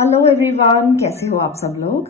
Hello everyone, कैसे हो आप सब लोग।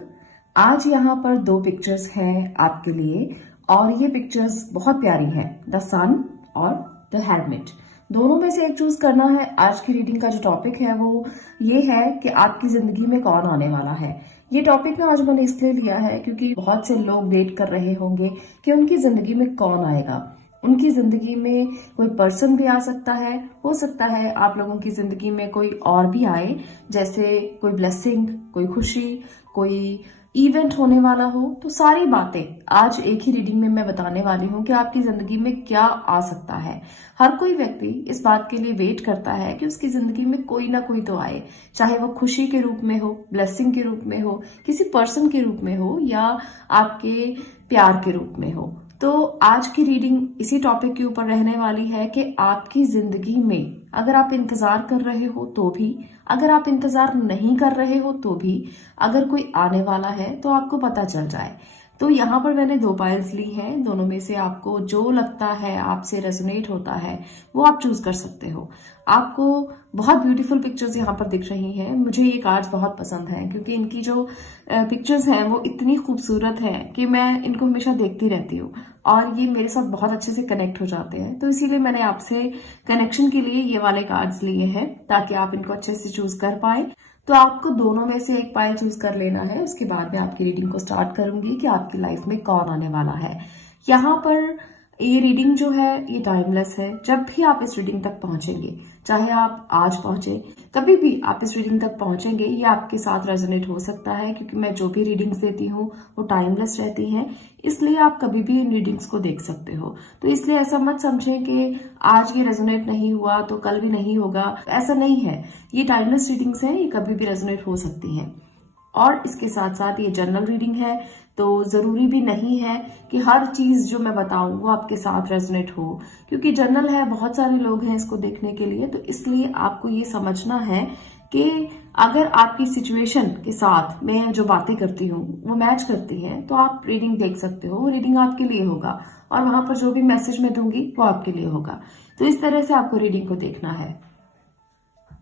आज यहाँ पर दो पिक्चर्स हैं आपके लिए और ये पिक्चर्स बहुत प्यारी हैं, द सन और द हेलमेट। दोनों में से एक चूज करना है। आज की रीडिंग का जो टॉपिक है वो ये है कि आपकी जिंदगी में कौन आने वाला है। ये टॉपिक ना आज मैंने इसलिए लिया है क्योंकि बहुत से लोग वेट कर रहे होंगे कि उनकी जिंदगी में कौन आएगा। उनकी जिंदगी में कोई पर्सन भी आ सकता है, हो सकता है आप लोगों की जिंदगी में कोई और भी आए, जैसे कोई ब्लेसिंग, कोई खुशी, कोई इवेंट होने वाला हो। तो सारी बातें आज एक ही रीडिंग में मैं बताने वाली हूँ कि आपकी जिंदगी में क्या आ सकता है। हर कोई व्यक्ति इस बात के लिए वेट करता है कि उसकी जिंदगी में कोई ना कोई तो आए, चाहे वो खुशी के रूप में हो, ब्लेसिंग के रूप में हो, किसी पर्सन के रूप में हो या आपके प्यार के रूप में हो। तो आज की रीडिंग इसी टॉपिक के ऊपर रहने वाली है कि आपकी जिंदगी में अगर आप इंतजार कर रहे हो तो भी, अगर आप इंतजार नहीं कर रहे हो तो भी, अगर कोई आने वाला है तो आपको पता चल जाए। तो यहाँ पर मैंने दो पाइल्स ली हैं, दोनों में से आपको जो लगता है, आपसे रेजोनेट होता है, वो आप चूज कर सकते हो। आपको बहुत ब्यूटीफुल पिक्चर्स यहाँ पर दिख रही हैं। मुझे ये कार्ड्स बहुत पसंद हैं क्योंकि इनकी जो पिक्चर्स हैं वो इतनी खूबसूरत हैं कि मैं इनको हमेशा देखती रहती हूँ और ये मेरे साथ बहुत अच्छे से कनेक्ट हो जाते हैं। तो इसीलिए मैंने आपसे कनेक्शन के लिए ये वाले कार्ड्स लिए हैं ताकि आप इनको अच्छे से चूज कर पाए। तो आपको दोनों में से एक पाइल चूज कर लेना है। उसके बाद मैं आपकी रीडिंग को स्टार्ट करूंगी कि आपकी लाइफ में कौन आने वाला है। यहाँ पर ये रीडिंग जो है ये टाइमलेस है। जब भी आप इस रीडिंग तक पहुंचेंगे, चाहे आप आज पहुंचे, कभी भी आप इस रीडिंग तक पहुंचेंगे, ये आपके साथ रेजोनेट हो सकता है क्योंकि मैं जो भी रीडिंग्स देती हूँ वो टाइमलेस रहती हैं। इसलिए आप कभी भी इन रीडिंग्स को देख सकते हो। तो इसलिए ऐसा मत समझें कि आज ये रेजोनेट नहीं हुआ तो कल भी नहीं होगा, ऐसा नहीं है। ये टाइमलेस रीडिंग्स हैं, ये कभी भी रेजोनेट हो सकती हैं। और इसके साथ साथ ये जनरल रीडिंग है, तो जरूरी भी नहीं है कि हर चीज जो मैं बताऊं वो आपके साथ रेजोनेट हो, क्योंकि जनरल है, बहुत सारे लोग हैं इसको देखने के लिए। तो इसलिए आपको ये समझना है कि अगर आपकी सिचुएशन के साथ मैं जो बातें करती हूँ वो मैच करती हैं तो आप रीडिंग देख सकते हो। वो रीडिंग आपके लिए होगा और वहां पर जो भी मैसेज मैं दूंगी वो आपके लिए होगा। तो इस तरह से आपको रीडिंग को देखना है।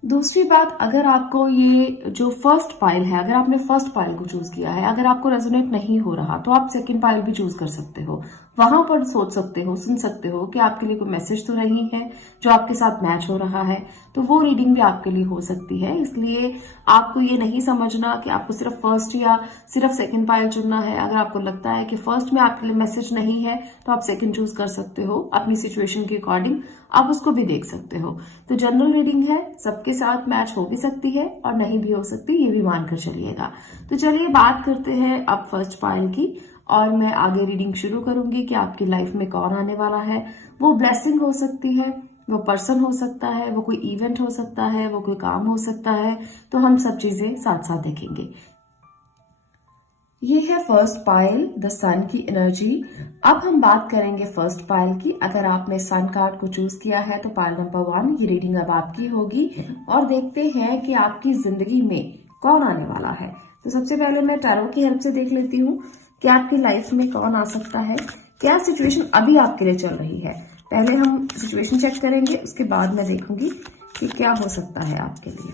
दूसरी बात, अगर आपको ये जो फर्स्ट पाइल है, अगर आपने फर्स्ट पाइल को चूज किया है, अगर आपको रेजोनेट नहीं हो रहा तो आप सेकंड पाइल भी चूज कर सकते हो। वहां पर सोच सकते हो, सुन सकते हो कि आपके लिए कोई मैसेज तो नहीं है जो आपके साथ मैच हो रहा है, तो वो रीडिंग भी आपके लिए हो सकती है। इसलिए आपको ये नहीं समझना कि आपको सिर्फ फर्स्ट या सिर्फ सेकंड पाइल चुनना है। अगर आपको लगता है कि फर्स्ट में आपके लिए मैसेज नहीं है तो आप सेकंड चूज कर सकते हो। अपनी सिचुएशन के अकॉर्डिंग आप उसको भी देख सकते हो। तो जनरल रीडिंग है, सबके साथ मैच हो भी सकती है और नहीं भी हो सकती, ये भी मानकर चलिएगा। तो चलिए बात करते हैं अब फर्स्ट पाइल की और मैं आगे रीडिंग शुरू करूंगी कि आपकी लाइफ में कौन आने वाला है। वो ब्लेसिंग हो सकती है, वो पर्सन हो सकता है, वो कोई इवेंट हो सकता है, वो कोई काम हो सकता है। तो हम सब चीजें साथ साथ देखेंगे। ये है फर्स्ट पाइल, द सन की एनर्जी। अब हम बात करेंगे फर्स्ट पाइल की। अगर आपने सन कार्ड को चूज किया है तो पाइल नंबर 1, ये रीडिंग अब आपकी होगी और देखते हैं कि आपकी जिंदगी में कौन आने वाला है। तो सबसे पहले मैं टैरो की हेल्प से देख लेती हूँ कि आपकी लाइफ में कौन आ सकता है, क्या सिचुएशन अभी आपके लिए चल रही है। पहले हम सिचुएशन चेक करेंगे, उसके बाद मैं देखूंगी कि क्या हो सकता है आपके लिए।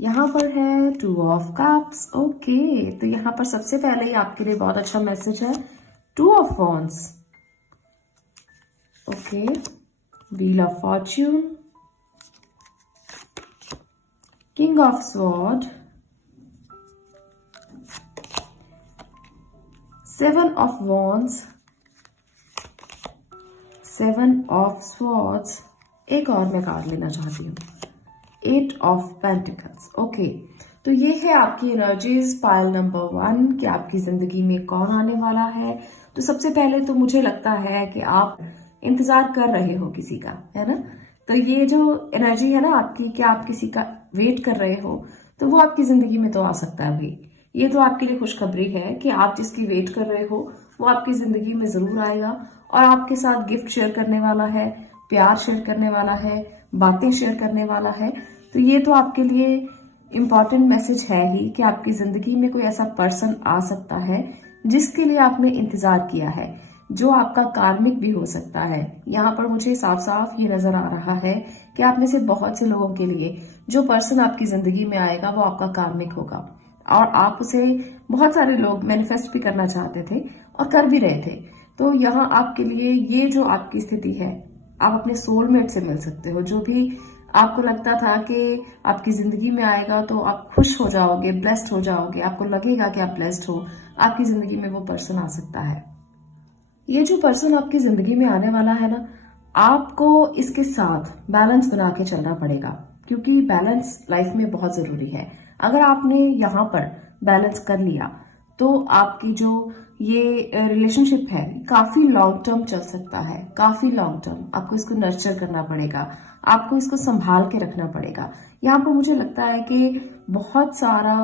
यहाँ पर है 2 ऑफ कप्स। ओके, तो यहाँ पर सबसे पहले ही आपके लिए बहुत अच्छा मैसेज है, 2 of wands. Okay, wheel of Fortune, king of sword, 7 of wands, 7 of swords. एक और मैं कार्ड लेना चाहती हूँ, 8 ऑफ पेंटिकल्स। ओके, तो ये है आपकी एनर्जीज पाइल नंबर 1 कि आपकी जिंदगी में कौन आने वाला है। तो सबसे पहले तो मुझे लगता है कि आप इंतजार कर रहे हो किसी का, है ना। तो ये जो एनर्जी है ना आपकी कि आप किसी का वेट कर रहे हो, तो वो आपकी जिंदगी में तो आ सकता है भाई। ये तो आपके लिए खुशखबरी है कि आप जिसकी वेट कर रहे हो वो आपकी जिंदगी में जरूर आएगा और आपके साथ गिफ्ट शेयर करने वाला है, प्यार शेयर करने वाला है, बातें शेयर करने वाला है। तो ये तो आपके लिए इम्पॉर्टेंट मैसेज है ही कि आपकी जिंदगी में कोई ऐसा पर्सन आ सकता है जिसके लिए आपने इंतजार किया है, जो आपका कार्मिक भी हो सकता है। यहाँ पर मुझे साफ साफ ये नजर आ रहा है कि आप में से बहुत से लोगों के लिए जो पर्सन आपकी जिंदगी में आएगा वो आपका कार्मिक होगा, और आप उसे बहुत सारे लोग मैनिफेस्ट भी करना चाहते थे और कर भी रहे थे। तो यहाँ आपके लिए ये जो आपकी स्थिति है, आप अपने सोलमेट से मिल सकते हो। जो भी आपको लगता था कि आपकी जिंदगी में आएगा तो आप खुश हो जाओगे, ब्लेस्ड हो जाओगे, आपको लगेगा कि आप ब्लेस्ड हो, आपकी जिंदगी में वो पर्सन आ सकता है। ये जो पर्सन आपकी जिंदगी में आने वाला है ना, आपको इसके साथ बैलेंस बना के चलना पड़ेगा, क्योंकि बैलेंस लाइफ में बहुत जरूरी है। अगर आपने यहाँ पर बैलेंस कर लिया तो आपकी जो ये रिलेशनशिप है काफी लॉन्ग टर्म चल सकता है, काफी लॉन्ग टर्म। आपको इसको नर्चर करना पड़ेगा, आपको इसको संभाल के रखना पड़ेगा। यहाँ पर मुझे लगता है कि बहुत सारा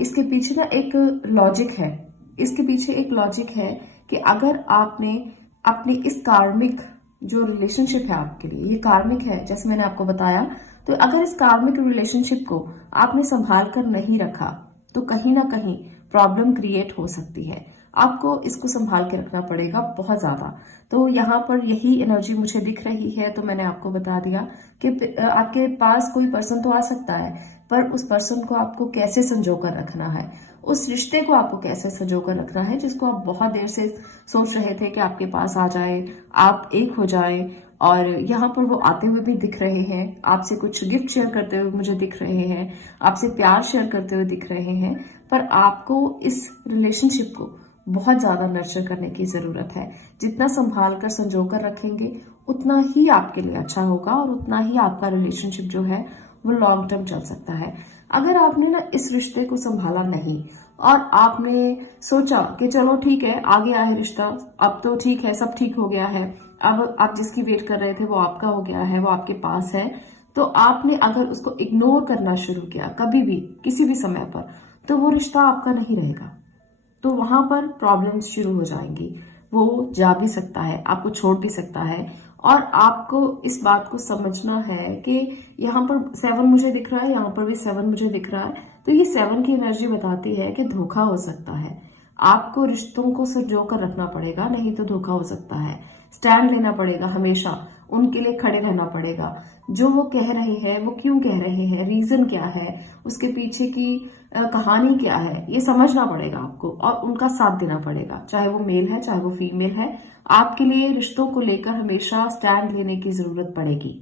इसके पीछे ना एक लॉजिक है, इसके पीछे एक लॉजिक है कि अगर आपने अपनी इस कार्मिक जो रिलेशनशिप है आपके लिए, ये कार्मिक है जैसे मैंने आपको बताया, तो अगर इस कार्मिक रिलेशनशिप को आपने संभाल कर नहीं रखा तो कहीं ना कहीं प्रॉब्लम क्रिएट हो सकती है। आपको इसको संभाल के रखना पड़ेगा बहुत ज्यादा। तो यहाँ पर यही एनर्जी मुझे दिख रही है, तो मैंने आपको बता दिया कि आपके पास कोई पर्सन तो आ सकता है, पर उस पर्सन को आपको कैसे संजो कर रखना है, उस रिश्ते को आपको कैसे संजो कर रखना है जिसको आप बहुत देर से सोच रहे थे कि आपके पास आ जाए, आप एक हो जाए। और यहाँ पर वो आते हुए भी दिख रहे हैं, आपसे कुछ गिफ्ट शेयर करते हुए मुझे दिख रहे हैं, आपसे प्यार शेयर करते हुए दिख रहे हैं, पर आपको इस रिलेशनशिप को बहुत ज्यादा नर्चर करने की जरूरत है। जितना संभाल कर संजो कर रखेंगे उतना ही आपके लिए अच्छा होगा, और उतना ही आपका रिलेशनशिप जो है वो लॉन्ग टर्म चल सकता है। अगर आपने ना इस रिश्ते को संभाला नहीं और आपने सोचा कि चलो ठीक है आ गया है रिश्ता, अब तो ठीक है, सब ठीक हो गया है, अब आप जिसकी वेट कर रहे थे वो आपका हो गया है, वो आपके पास है, तो आपने अगर उसको इग्नोर करना शुरू किया कभी भी किसी भी समय पर, तो वो रिश्ता आपका नहीं रहेगा। तो वहां पर प्रॉब्लम्स शुरू हो जाएंगी। वो जा भी सकता है, आपको छोड़ भी सकता है, और आपको इस बात को समझना है कि यहाँ पर 7 मुझे दिख रहा है, यहाँ पर भी 7 मुझे दिख रहा है, तो ये 7 की एनर्जी बताती है कि धोखा हो सकता है। आपको रिश्तों को संजो कर रखना पड़ेगा, नहीं तो धोखा हो सकता है। स्टैंड लेना पड़ेगा, हमेशा उनके लिए खड़े रहना पड़ेगा। जो वो कह रहे हैं वो क्यों कह रहे हैं, रीजन क्या है, उसके पीछे की कहानी क्या है, ये समझना पड़ेगा आपको, और उनका साथ देना पड़ेगा, चाहे वो मेल है चाहे वो फीमेल है। आपके लिए रिश्तों को लेकर हमेशा स्टैंड लेने की जरूरत पड़ेगी।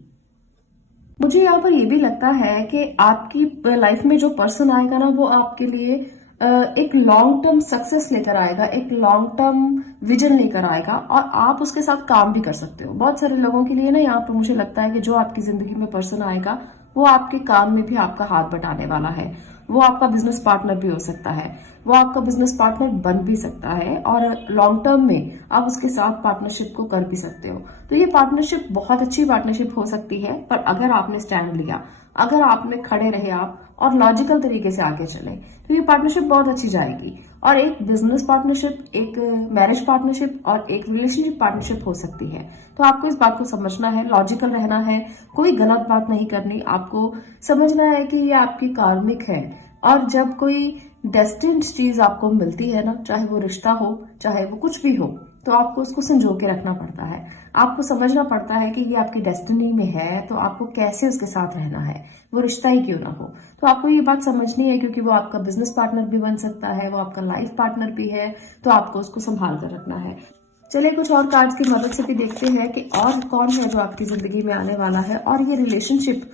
मुझे यहाँ पर ये भी लगता है कि आपकी लाइफ में जो पर्सन आएगा ना, वो आपके लिए एक लॉन्ग टर्म सक्सेस लेकर आएगा, एक लॉन्ग टर्म विजन लेकर आएगा, और आप उसके साथ काम भी कर सकते हो। बहुत सारे लोगों के लिए ना यहाँ पर मुझे लगता है कि जो आपकी जिंदगी में पर्सन आएगा वो आपके काम में भी आपका हाथ बटाने वाला है। वो आपका बिजनेस पार्टनर भी हो सकता है, वो आपका बिजनेस पार्टनर बन भी सकता है, और लॉन्ग टर्म में आप उसके साथ पार्टनरशिप को कर भी सकते हो। तो ये पार्टनरशिप बहुत अच्छी पार्टनरशिप हो सकती है, पर अगर आपने स्टैंड लिया, अगर आप में खड़े रहे आप और लॉजिकल तरीके से आगे चले, तो ये पार्टनरशिप बहुत अच्छी जाएगी। और एक बिजनेस पार्टनरशिप, एक मैरिज पार्टनरशिप और एक रिलेशनशिप पार्टनरशिप हो सकती है। तो आपको इस बात को समझना है, लॉजिकल रहना है, कोई गलत बात नहीं करनी, आपको समझना है कि ये आपकी कार्मिक है। और जब कोई डेस्टिन्ड चीज आपको मिलती है ना, चाहे वो रिश्ता हो चाहे वो कुछ भी हो, तो आपको उसको संजो के रखना पड़ता है। आपको समझना पड़ता है कि ये आपकी डेस्टिनी में है, तो आपको कैसे उसके साथ रहना है, वो रिश्ता ही क्यों ना हो। तो आपको ये बात समझनी है, क्योंकि वो आपका बिजनेस पार्टनर भी बन सकता है, वो आपका लाइफ पार्टनर भी है, तो आपको उसको संभाल कर रखना है। चलिए कुछ और कार्ड्स की मदद से भी देखते हैं कि और कौन है जो आपकी जिंदगी में आने वाला है, और ये रिलेशनशिप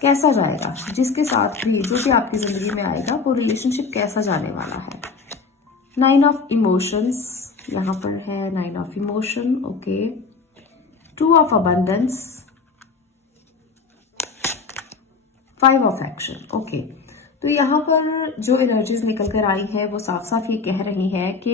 कैसा जाएगा, जिसके साथ भी जो भी आपकी जिंदगी में आएगा वो रिलेशनशिप कैसा जाने वाला है। 9 ऑफ इमोशंस यहाँ पर है, 9 of emotion, okay. 2 of abundance, 5 of action, okay. तो यहाँ पर जो एनर्जीज निकल कर आई है वो साफ साफ ये कह रही है कि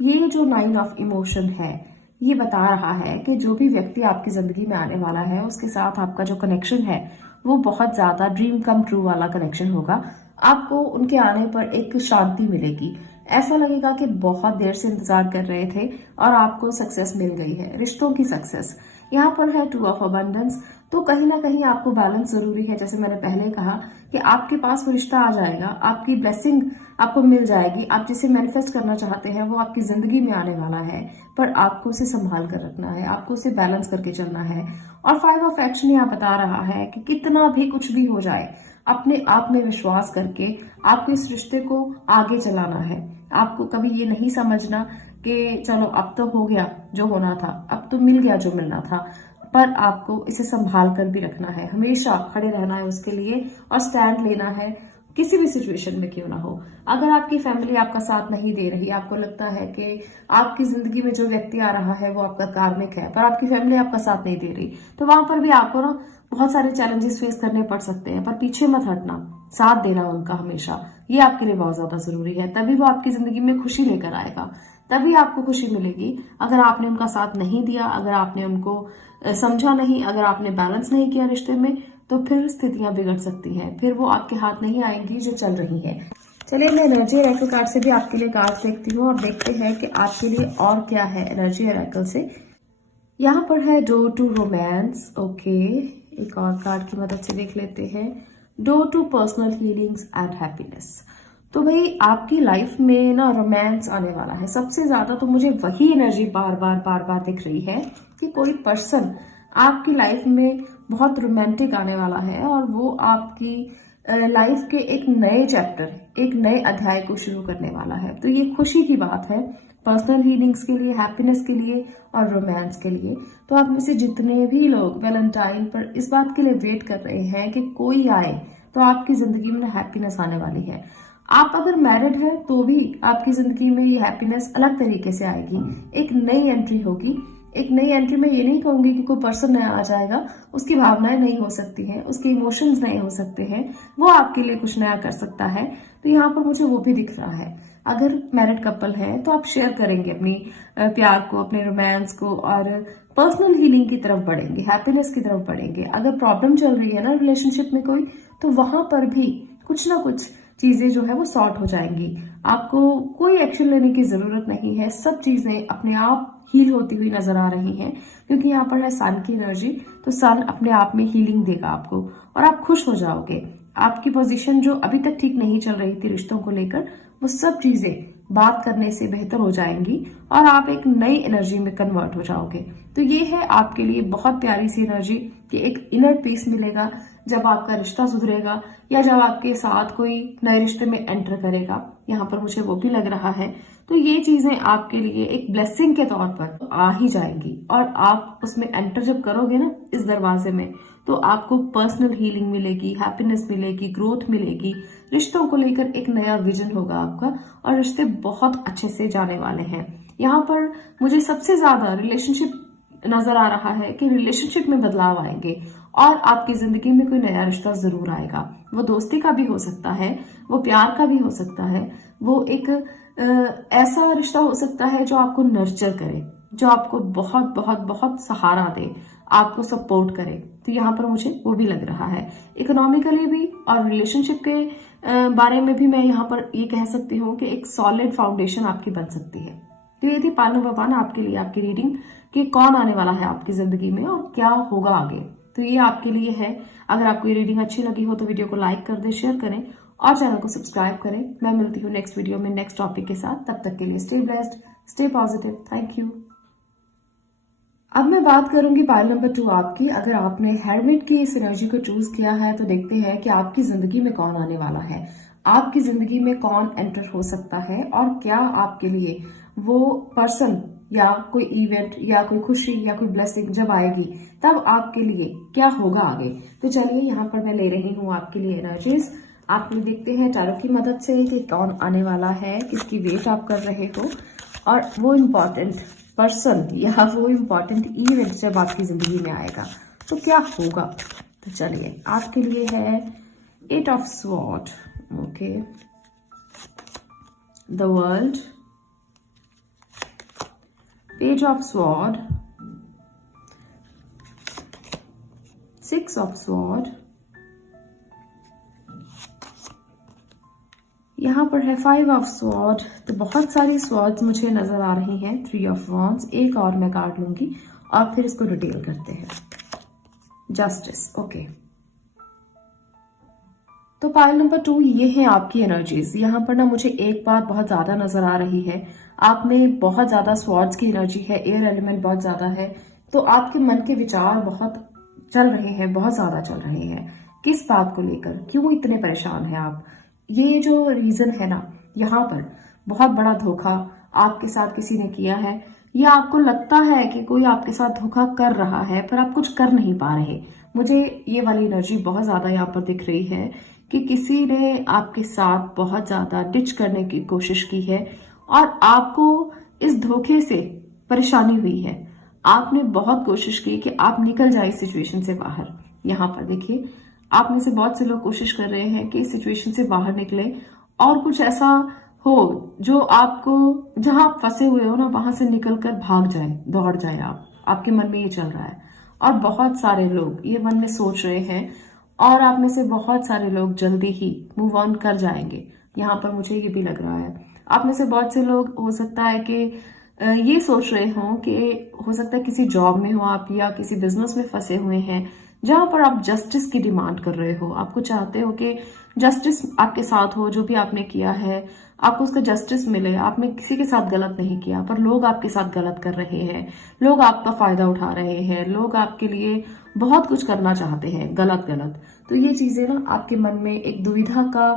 ये जो 9 ऑफ इमोशन है ये बता रहा है कि जो भी व्यक्ति आपकी जिंदगी में आने वाला है उसके साथ आपका जो कनेक्शन है वो बहुत ज्यादा ड्रीम कम ट्रू वाला कनेक्शन होगा। आपको उनके आने पर एक शांति मिलेगी, ऐसा लगेगा कि बहुत देर से इंतजार कर रहे थे और आपको सक्सेस मिल गई है, रिश्तों की सक्सेस। यहाँ पर है 2 ऑफ अबंडेंस, तो कहीं ना कहीं आपको बैलेंस जरूरी है। जैसे मैंने पहले कहा कि आपके पास वो रिश्ता आ जाएगा, आपकी ब्लेसिंग आपको मिल जाएगी, आप जिसे मैनिफेस्ट करना चाहते हैं वो आपकी जिंदगी में आने वाला है, पर आपको उसे संभाल कर रखना है, आपको उसे बैलेंस करके चलना है। और 5 ऑफ एक्शन यहाँ बता रहा है कि कितना भी कुछ भी हो जाए, अपने आप में विश्वास करके आपको इस रिश्ते को आगे चलाना है। आपको कभी ये नहीं समझना कि चलो अब तो हो गया जो होना था, अब तो मिल गया जो मिलना था, पर आपको इसे संभाल कर भी रखना है, हमेशा खड़े रहना है उसके लिए और स्टैंड लेना है, किसी भी सिचुएशन में क्यों ना हो। अगर आपकी फैमिली आपका साथ नहीं दे रही, आपको लगता है कि आपकी जिंदगी में जो व्यक्ति आ रहा है वो आपका कार्मिक है, पर आपकी फैमिली आपका साथ नहीं दे रही, तो वहां पर भी आपको ना बहुत सारे चैलेंजेस फेस करने पड़ सकते हैं, पर पीछे मत हटना, साथ देना उनका हमेशा, ये आपके लिए बहुत ज्यादा जरूरी है। तभी वो आपकी जिंदगी में खुशी लेकर आएगा, तभी आपको खुशी मिलेगी। अगर आपने उनका साथ नहीं दिया, अगर आपने उनको समझा नहीं, अगर आपने बैलेंस नहीं किया रिश्ते में, तो फिर स्थितियां बिगड़ सकती हैं, फिर वो आपके हाथ नहीं आएंगी जो चल रही है। चलिए मैं एनर्जी ऑरेकल कार्ड से भी आपके लिए कार्ड देखती हूँ और देखते हैं कि आपके लिए और क्या है एनर्जी ऑरेकल से। यहाँ पर है डोर टू रोमांस। ओके, एक और कार्ड की मदद से देख लेते हैं, door to personal healings and happiness. तो भाई आपकी लाइफ में ना रोमांस आने वाला है। सबसे ज्यादा तो मुझे वही एनर्जी बार बार दिख रही है कि कोई पर्सन आपकी लाइफ में बहुत रोमांटिक आने वाला है और वो आपकी लाइफ के एक नए चैप्टर, एक नए अध्याय को शुरू करने वाला है। तो ये खुशी की बात है पर्सनल हीलिंग्स के लिए, हैप्पीनेस के लिए और रोमांस के लिए। तो आप में से जितने भी लोग वैलेंटाइन पर इस बात के लिए वेट कर रहे हैं कि कोई आए, तो आपकी जिंदगी में हैप्पीनेस आने वाली है। आप अगर मैरिड है तो भी आपकी जिंदगी में ये हैप्पीनेस अलग तरीके से आएगी, एक नई एंट्री होगी। एक नई एंट्री में ये नहीं कहूंगी कि कोई पर्सन नया आ जाएगा, उसकी भावनाएं नहीं हो सकती हैं, उसके इमोशंस नहीं हो सकते हैं, वो आपके लिए कुछ नया कर सकता है। तो यहाँ पर मुझे वो भी दिख रहा है। अगर मैरिड कपल है तो आप शेयर करेंगे अपनी प्यार को, अपने रोमांस को, और पर्सनल हीलिंग की तरफ बढ़ेंगे, हैप्पीनेस की तरफ बढ़ेंगे। अगर प्रॉब्लम चल रही है ना रिलेशनशिप में कोई, तो वहां पर भी कुछ ना कुछ चीजें जो है वो सॉर्ट हो जाएंगी। आपको कोई एक्शन लेने की जरूरत नहीं है, सब चीजें अपने आप हील होती हुई नजर आ रही हैं, क्योंकि यहाँ पर है सन की एनर्जी। तो सन अपने आप में हीलिंग देगा आपको और आप खुश हो जाओगे। आपकी पोजीशन जो अभी तक ठीक नहीं चल रही थी रिश्तों को लेकर, वो सब चीजें बात करने से बेहतर हो जाएंगी और आप एक नई एनर्जी में कन्वर्ट हो जाओगे। तो ये है आपके लिए बहुत प्यारी सी एनर्जी कि एक इनर पीस मिलेगा जब आपका रिश्ता सुधरेगा या जब आपके साथ कोई नए रिश्ते में एंटर करेगा। यहाँ पर मुझे वो भी लग रहा है। तो ये चीजें आपके लिए एक ब्लेसिंग के तौर पर आ ही जाएंगी और आप उसमें एंटर जब करोगे ना इस दरवाजे में, तो आपको पर्सनल हीलिंग मिलेगी, हैप्पीनेस मिलेगी, ग्रोथ मिलेगी, रिश्तों को लेकर एक नया विजन होगा आपका और रिश्ते बहुत अच्छे से जाने वाले हैं। यहाँ पर मुझे सबसे ज्यादा रिलेशनशिप नजर आ रहा है कि रिलेशनशिप में बदलाव आएंगे और आपकी जिंदगी में कोई नया रिश्ता जरूर आएगा। वो दोस्ती का भी हो सकता है, वो प्यार का भी हो सकता है, वो एक ऐसा रिश्ता हो सकता है जो आपको नर्चर करे, जो आपको बहुत बहुत बहुत सहारा दे, आपको सपोर्ट करे। तो यहाँ पर मुझे वो भी लग रहा है। इकोनॉमिकली भी और रिलेशनशिप के बारे में भी मैं यहाँ पर ये कह सकती हूँ कि एक सॉलिड फाउंडेशन आपकी बन सकती है। तो ये थी पाल नंबर 1 आपके लिए, आपकी रीडिंग कि कौन आने वाला है आपकी जिंदगी में और क्या होगा आगे। तो ये आपके लिए है। अगर आपको ये रीडिंग अच्छी लगी हो तो वीडियो को लाइक कर दें, शेयर करें और चैनल को सब्सक्राइब करें। मैं मिलती हूँ नेक्स्ट वीडियो में नेक्स्ट टॉपिक के साथ। तब तक के लिए stay blessed, stay positive. Thank you. अब मैं बात करूंगी पाइल नंबर 2 आपकी। अगर आपने हेरमिट की इस एनर्जी को चूज किया है तो देखते हैं कि आपकी जिंदगी में कौन आने वाला है, आपकी जिंदगी में कौन एंटर हो सकता है और क्या आपके लिए वो पर्सन या कोई इवेंट या कोई खुशी या कोई ब्लेसिंग जब आएगी तब आपके लिए क्या होगा आगे। तो चलिए यहाँ पर मैं ले रही हूँ आपके लिए एनर्जीज। आप लोग देखते हैं टैरो की मदद से कि कौन आने वाला है, किसकी वेट आप कर रहे हो और वो इम्पोर्टेंट पर्सन या वो इम्पोर्टेंट इवेंट जब आपकी जिंदगी में आएगा तो क्या होगा। तो चलिए आपके लिए है 8 of sword, okay, the world, page of sword, 6 of sword, यहाँ पर है 5 ऑफ स्वॉर्ड। तो बहुत सारी स्वॉर्ड्स मुझे नजर आ रही हैं। 3 ऑफ वॉन्ड्स, एक और मैं कार्ड लूंगी और फिर इसको डिटेल करते हैं। Justice, okay. तो पाइल नंबर 2 ये है आपकी एनर्जीज। यहाँ पर ना मुझे एक बात बहुत ज्यादा नजर आ रही है, आप में बहुत ज्यादा स्वॉर्ड्स की एनर्जी है, एयर एलिमेंट बहुत ज्यादा है, तो आपके मन के विचार बहुत चल रहे हैं, बहुत ज्यादा चल रहे हैं। किस बात को लेकर, क्यों इतने परेशान हैं आप? ये जो रीजन है ना, यहाँ पर बहुत बड़ा धोखा आपके साथ किसी ने किया है, या आपको लगता है कि कोई आपके साथ धोखा कर रहा है पर आप कुछ कर नहीं पा रहे। मुझे ये वाली एनर्जी बहुत ज्यादा यहाँ पर दिख रही है कि किसी ने आपके साथ बहुत ज्यादा डिच करने की कोशिश की है और आपको इस धोखे से परेशानी हुई है। आपने बहुत कोशिश की कि आप निकल जाए इस सिचुएशन से बाहर। यहाँ पर देखिए, आप में से बहुत से लोग कोशिश कर रहे हैं कि इस सिचुएशन से बाहर निकले और कुछ ऐसा हो जो आपको, जहां आप फंसे हुए हो ना, वहां से निकलकर भाग जाए, दौड़ जाए आप। आपके मन में ये चल रहा है और बहुत सारे लोग ये मन में सोच रहे हैं और आप में से बहुत सारे लोग जल्दी ही मूव ऑन कर जाएंगे। यहाँ पर मुझे ये भी लग रहा है आप में से बहुत से लोग हो सकता है कि ये सोच रहे हों कि हो सकता है किसी जॉब में हो आप या किसी बिजनेस में फंसे हुए हैं जहां पर आप जस्टिस की डिमांड कर रहे हो। आपको चाहते हो कि जस्टिस आपके साथ हो, जो भी आपने किया है आपको उसका जस्टिस मिले। आपने किसी के साथ गलत नहीं किया पर लोग आपके साथ गलत कर रहे हैं, लोग आपका फायदा उठा रहे हैं, लोग आपके लिए बहुत कुछ करना चाहते हैं गलत गलत। तो ये चीजें ना आपके मन में एक दुविधा का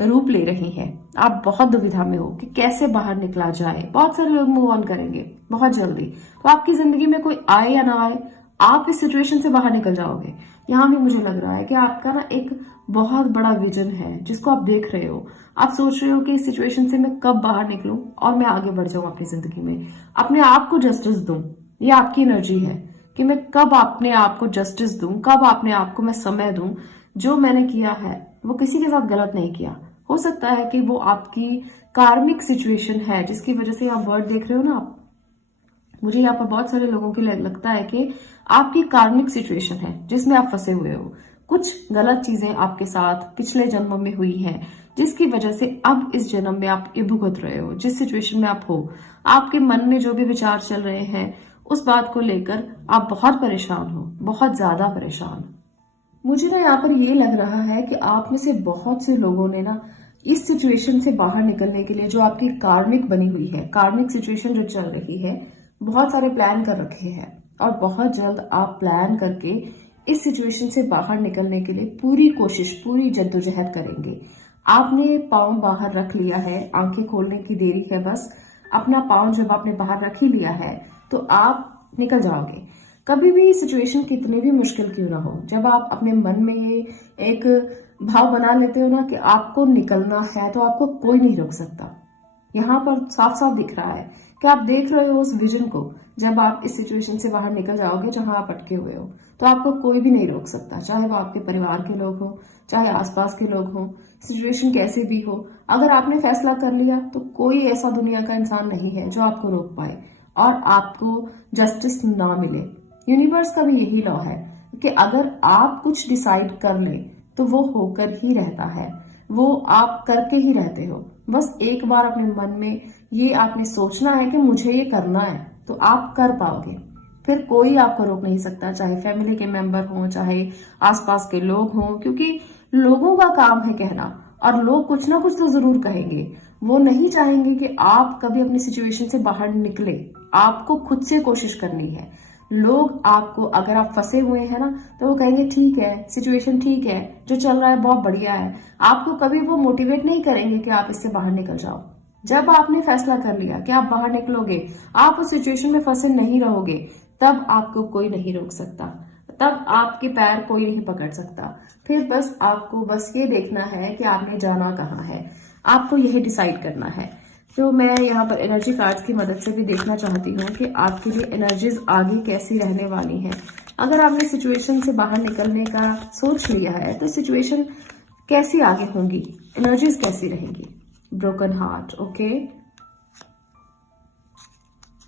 रूप ले रही हैं। आप बहुत दुविधा में हो कि कैसे बाहर निकला जाए। बहुत सारे लोग मूव ऑन करेंगे बहुत जल्दी, तो आपकी जिंदगी में कोई आए या ना आए, आप इस सिचुएशन से बाहर निकल जाओगे। यहाँ भी मुझे लग रहा है कि आपका ना एक बहुत बड़ा विजन है जिसको आप देख रहे हो। आप सोच रहे हो कि इस सिचुएशन से मैं कब बाहर निकलूं और मैं आगे बढ़ जाऊं अपनी जिंदगी में, अपने आप को जस्टिस दूं। ये आपकी एनर्जी है कि मैं कब अपने आप को जस्टिस दूं, कब अपने आप को मैं समय दूं। जो मैंने किया है वो किसी के साथ गलत नहीं किया। हो सकता है कि वो आपकी कार्मिक सिचुएशन है जिसकी वजह से आप वर्ड देख रहे हो ना आप। मुझे यहाँ पर बहुत सारे लोगों के लिए लगता है कि आपकी कार्मिक सिचुएशन है जिसमें आप फंसे हुए हो। कुछ गलत चीजें आपके साथ पिछले जन्मों में हुई हैं जिसकी वजह से अब इस जन्म में आप ये भुगत रहे हो। जिस सिचुएशन में आप हो, आपके मन में जो भी विचार चल रहे हैं उस बात को लेकर आप बहुत परेशान हो, बहुत ज्यादा परेशान। मुझे ना यहाँ पर ये लग रहा है कि आप में से बहुत से लोगों ने ना इस सिचुएशन से बाहर निकलने के लिए, जो आपकी कार्मिक बनी हुई है, कार्मिक सिचुएशन जो चल रही है, बहुत सारे प्लान कर रखे हैं और बहुत जल्द आप प्लान करके इस सिचुएशन से बाहर निकलने के लिए पूरी कोशिश, पूरी जद्दोजहद करेंगे। आपने पाँव बाहर रख लिया है, आंखें खोलने की देरी है बस। अपना पाँव जब आपने बाहर रख ही लिया है तो आप निकल जाओगे। कभी भी सिचुएशन कितनी भी मुश्किल क्यों ना हो, जब आप अपने मन में ये एक भाव बना लेते हो ना कि आपको निकलना है, तो आपको कोई नहीं रोक सकता। यहाँ पर साफ साफ दिख रहा है कि आप देख रहे हो उस विजन को। जब आप इस सिचुएशन से बाहर निकल जाओगे जहां आप अटके हुए हो, तो आपको कोई भी नहीं रोक सकता, चाहे वो आपके परिवार के लोग हो, चाहे आसपास के लोग हो, सिचुएशन कैसे भी हो। अगर आपने फैसला कर लिया तो कोई ऐसा दुनिया का इंसान नहीं है जो आपको रोक पाए और आपको जस्टिस ना मिले। यूनिवर्स का भी यही लॉ है कि अगर आप कुछ डिसाइड कर ले तो वो होकर ही रहता है, वो आप करके ही रहते हो। बस एक बार अपने मन में ये आपने सोचना है कि मुझे ये करना है, तो आप कर पाओगे। फिर कोई आपको रोक नहीं सकता, चाहे फैमिली के मेंबर हों, चाहे आसपास के लोग हों, क्योंकि लोगों का काम है कहना और लोग कुछ ना कुछ तो जरूर कहेंगे। वो नहीं चाहेंगे कि आप कभी अपनी सिचुएशन से बाहर निकले। आपको खुद से कोशिश करनी है। लोग आपको, अगर आप फंसे हुए हैं ना, तो वो कहेंगे ठीक है, सिचुएशन ठीक है, जो चल रहा है बहुत बढ़िया है। आपको कभी वो मोटिवेट नहीं करेंगे कि आप इससे बाहर निकल जाओ। जब आपने फैसला कर लिया कि आप बाहर निकलोगे, आप उस सिचुएशन में फंसे नहीं रहोगे, तब आपको कोई नहीं रोक सकता, तब आपके पैर कोई नहीं पकड़ सकता। फिर बस आपको बस ये देखना है कि आपने जाना कहाँ है, आपको यही डिसाइड करना है। तो मैं यहाँ पर एनर्जी कार्ड्स की मदद से भी देखना चाहती हूँ कि आपके लिए एनर्जीज आगे कैसी रहने वाली हैं। अगर आपने सिचुएशन से बाहर निकलने का सोच लिया है तो सिचुएशन कैसी आगे होंगी, एनर्जीज कैसी रहेंगी। Broken heart, okay.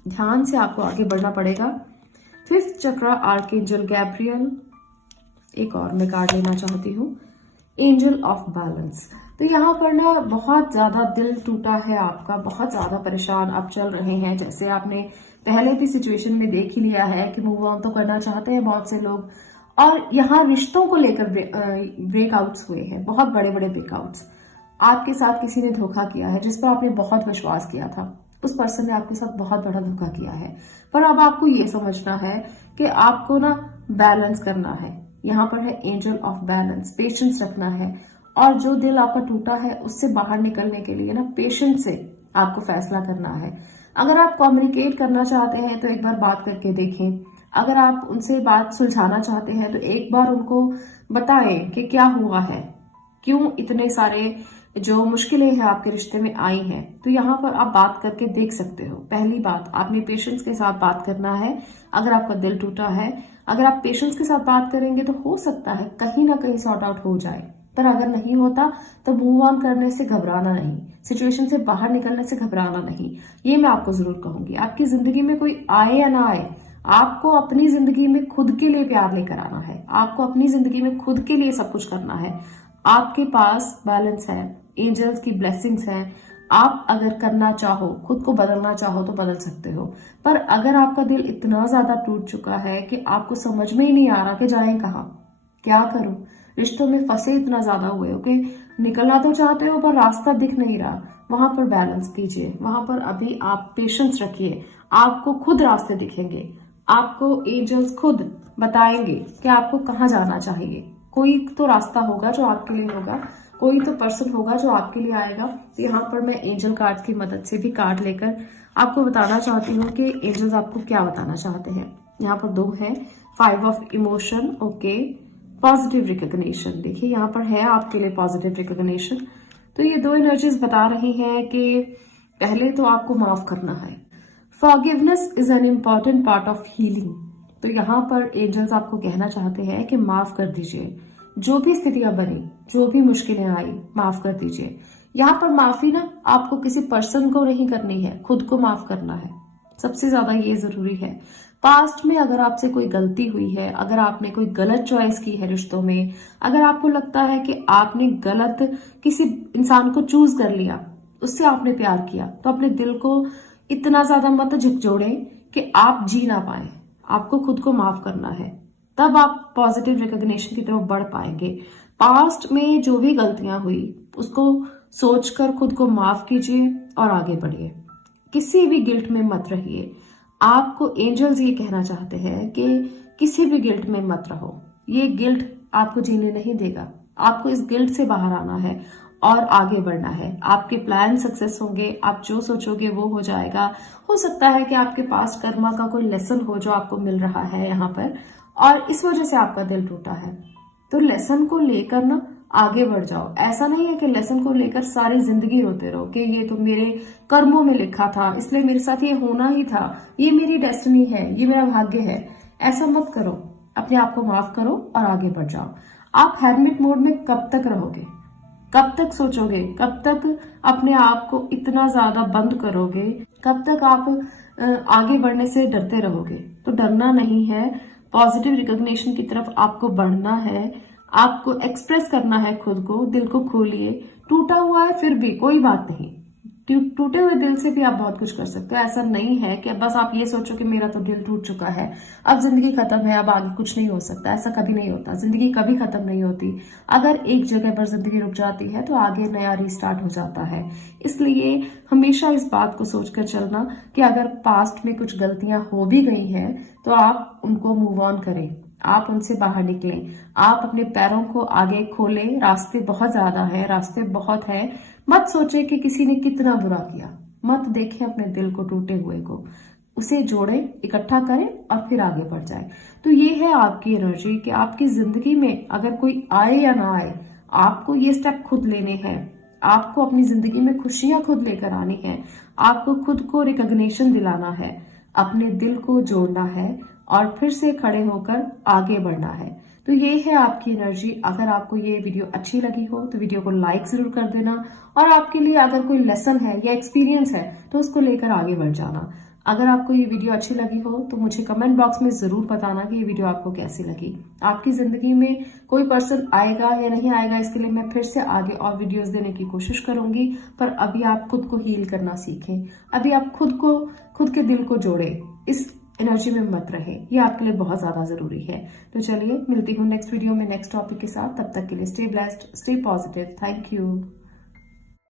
ध्यान से आपको आगे बढ़ना पड़ेगा। 5th चक्रा, आर्कएंजल गैब्रियल। एक और मैं कार्ड लेना चाहती हूँ, एंजल ऑफ बैलेंस। तो यहाँ पर ना बहुत ज्यादा दिल टूटा है आपका, बहुत ज्यादा परेशान आप चल रहे हैं। जैसे आपने पहले भी सिचुएशन में देख ही लिया है कि मूव ऑन तो करना चाहते हैं बहुत से लोग, और यहाँ रिश्तों को लेकर ब्रेकआउट्स हुए हैं, बहुत बड़े बड़े ब्रेकआउट्स। आपके साथ किसी ने धोखा किया है जिस पर आपने बहुत विश्वास किया था, उस पर्सन ने आपके साथ बहुत बड़ा धोखा किया है। पर अब आपको ये समझना है कि आपको ना बैलेंस करना है। यहाँ पर है एंजल ऑफ बैलेंस, पेशेंस रखना है। और जो दिल आपका टूटा है उससे बाहर निकलने के लिए ना पेशेंस से आपको फैसला करना है। अगर आप कम्युनिकेट करना चाहते हैं तो एक बार बात करके देखें। अगर आप उनसे बात सुलझाना चाहते हैं तो एक बार उनको बताएं कि क्या हुआ है, क्यों इतने सारे जो मुश्किलें हैं आपके रिश्ते में आई हैं। तो यहाँ पर आप बात करके देख सकते हो। पहली बात, आपने पेशेंस के साथ बात करना है। अगर आपका दिल टूटा है, अगर आप पेशेंस के साथ बात करेंगे तो हो सकता है कहीं ना कहीं सॉर्ट आउट हो जाए। पर अगर नहीं होता तो मूव ऑन करने से घबराना नहीं, सिचुएशन से बाहर निकलने से घबराना नहीं। ये मैं आपको जरूर कहूंगी। आपकी जिंदगी में कोई आए या ना आए, आपको अपनी जिंदगी में खुद के लिए प्यार लेकर आना है। आपको अपनी जिंदगी में खुद के लिए सब कुछ करना है। आपके पास बैलेंस है, एंजल्स की ब्लेसिंग्स हैं। आप अगर करना चाहो, खुद को बदलना चाहो तो बदल सकते हो। पर अगर आपका दिल इतना ज्यादा टूट चुका है कि आपको समझ में ही नहीं आ रहा कि जाएं कहाँ, क्या करूं, रिश्तों में फंसे इतना ज्यादा हुए हो कि निकलना तो चाहते हो पर रास्ता दिख नहीं रहा, वहां पर बैलेंस कीजिए। वहां पर अभी आप पेशेंस रखिए। आपको खुद रास्ते दिखेंगे। आपको एंजल्स खुद बताएंगे कि आपको कहाँ जाना चाहिए। कोई तो रास्ता होगा जो आपके लिए होगा, कोई तो पर्सन होगा जो आपके लिए आएगा। तो यहाँ पर मैं एंजल कार्ड्स की मदद से भी कार्ड लेकर आपको बताना चाहती हूँ कि एंजल्स आपको क्या बताना चाहते हैं। यहाँ पर 2 है, 5 of emotion, okay, positive recognition. देखिए यहाँ पर है आपके लिए पॉजिटिव रिकॉग्निशन। तो ये 2 एनर्जीज बता रही हैं कि पहले तो आपको माफ करना है। Forgiveness is an important part of healing. तो यहाँ पर एंजल्स आपको कहना चाहते हैं कि माफ कर दीजिए। जो भी स्थितियां बनी, जो भी मुश्किलें आई, माफ कर दीजिए। यहाँ पर माफी ना आपको किसी पर्सन को नहीं करनी है, खुद को माफ करना है। सबसे ज्यादा ये जरूरी है। पास्ट में अगर आपसे कोई गलती हुई है, अगर आपने कोई गलत चॉइस की है रिश्तों में, अगर आपको लगता है कि आपने गलत किसी इंसान को चूज कर लिया, उससे आपने प्यार किया, तो अपने दिल को इतना ज्यादा मत झकझोड़े कि आप जी ना पाए। आपको खुद को माफ करना है, तब आप पॉजिटिव रिकॉग्निशन की तरफ बढ़ पाएंगे। पास्ट में जो भी गलतियां हुई उसको सोचकर खुद को माफ कीजिए और आगे बढ़िए। किसी भी गिल्ट में मत रहिए। आपको एंजल्स ये कहना चाहते हैं कि किसी भी गिल्ट में मत रहो। ये गिल्ट आपको जीने नहीं देगा। आपको इस गिल्ट से बाहर आना है और आगे बढ़ना है। आपके प्लान सक्सेस होंगे, आप जो सोचोगे वो हो जाएगा। हो सकता है कि आपके पास कर्मा का कोई लेसन हो जो आपको मिल रहा है यहाँ पर, और इस वजह से आपका दिल टूटा है। तो लेसन को लेकर ना आगे बढ़ जाओ। ऐसा नहीं है कि लेसन को लेकर सारी जिंदगी रोते रहो कि ये तो मेरे कर्मों में लिखा था, इसलिए मेरे साथ ये होना ही था, ये मेरी डेस्टिनी है, ये मेरा भाग्य है। ऐसा मत करो। अपने आप को माफ करो और आगे बढ़ जाओ। आप हेरमिट मोड में कब तक रहोगे, कब तक सोचोगे, कब तक अपने आप को इतना ज्यादा बंद करोगे, कब तक आप आगे बढ़ने से डरते रहोगे? तो डरना नहीं है, पॉजिटिव रिकॉग्निशन की तरफ आपको बढ़ना है। आपको एक्सप्रेस करना है खुद को, दिल को खोलिए। टूटा हुआ है फिर भी कोई बात नहीं, टूटे हुए दिल से भी आप बहुत कुछ कर सकते हो। ऐसा नहीं है कि बस आप ये सोचो कि मेरा तो दिल टूट चुका है, अब जिंदगी खत्म है, अब आगे कुछ नहीं हो सकता। ऐसा कभी नहीं होता। जिंदगी कभी खत्म नहीं होती। अगर एक जगह पर जिंदगी रुक जाती है तो आगे नया रीस्टार्ट हो जाता है। इसलिए हमेशा इस बात को सोचकर चलना कि अगर पास्ट में कुछ गलतियां हो भी गई हैं तो आप उनको मूव ऑन करें, आप उनसे बाहर निकलें, आप अपने पैरों को आगे खोलें। रास्ते बहुत ज्यादा है, रास्ते बहुत है। मत सोचे कि किसी ने कितना बुरा किया। मत देखें अपने दिल को टूटे हुए को, उसे जोड़ें, इकट्ठा करें और फिर आगे बढ़ जाए। तो ये है आपकी एनर्जी कि आपकी जिंदगी में अगर कोई आए या ना आए, आपको ये स्टेप खुद लेने हैं। आपको अपनी जिंदगी में खुशियां खुद लेकर आनी है। आपको खुद को रिकॉग्निशन दिलाना है, अपने दिल को जोड़ना है और फिर से खड़े होकर आगे बढ़ना है। तो ये है आपकी एनर्जी। अगर आपको ये वीडियो अच्छी लगी हो तो वीडियो को लाइक जरूर कर देना, और आपके लिए अगर कोई लेसन है या एक्सपीरियंस है तो उसको लेकर आगे बढ़ जाना। अगर आपको ये वीडियो अच्छी लगी हो तो मुझे कमेंट बॉक्स में जरूर बताना कि ये वीडियो आपको कैसी लगी। आपकी जिंदगी में कोई पर्सन आएगा या नहीं आएगा, इसके लिए मैं फिर से आगे और वीडियोस देने की कोशिश करूंगी। पर अभी आप खुद को हील करना सीखें। अभी आप खुद के दिल को जोड़े। इस एनर्जी में मत रहे, ये आपके लिए बहुत ज्यादा जरूरी है। तो चलिए मिलती हूँ नेक्स्ट वीडियो में नेक्स्ट टॉपिक के साथ। तब तक के लिए stay blessed, stay positive. Thank you.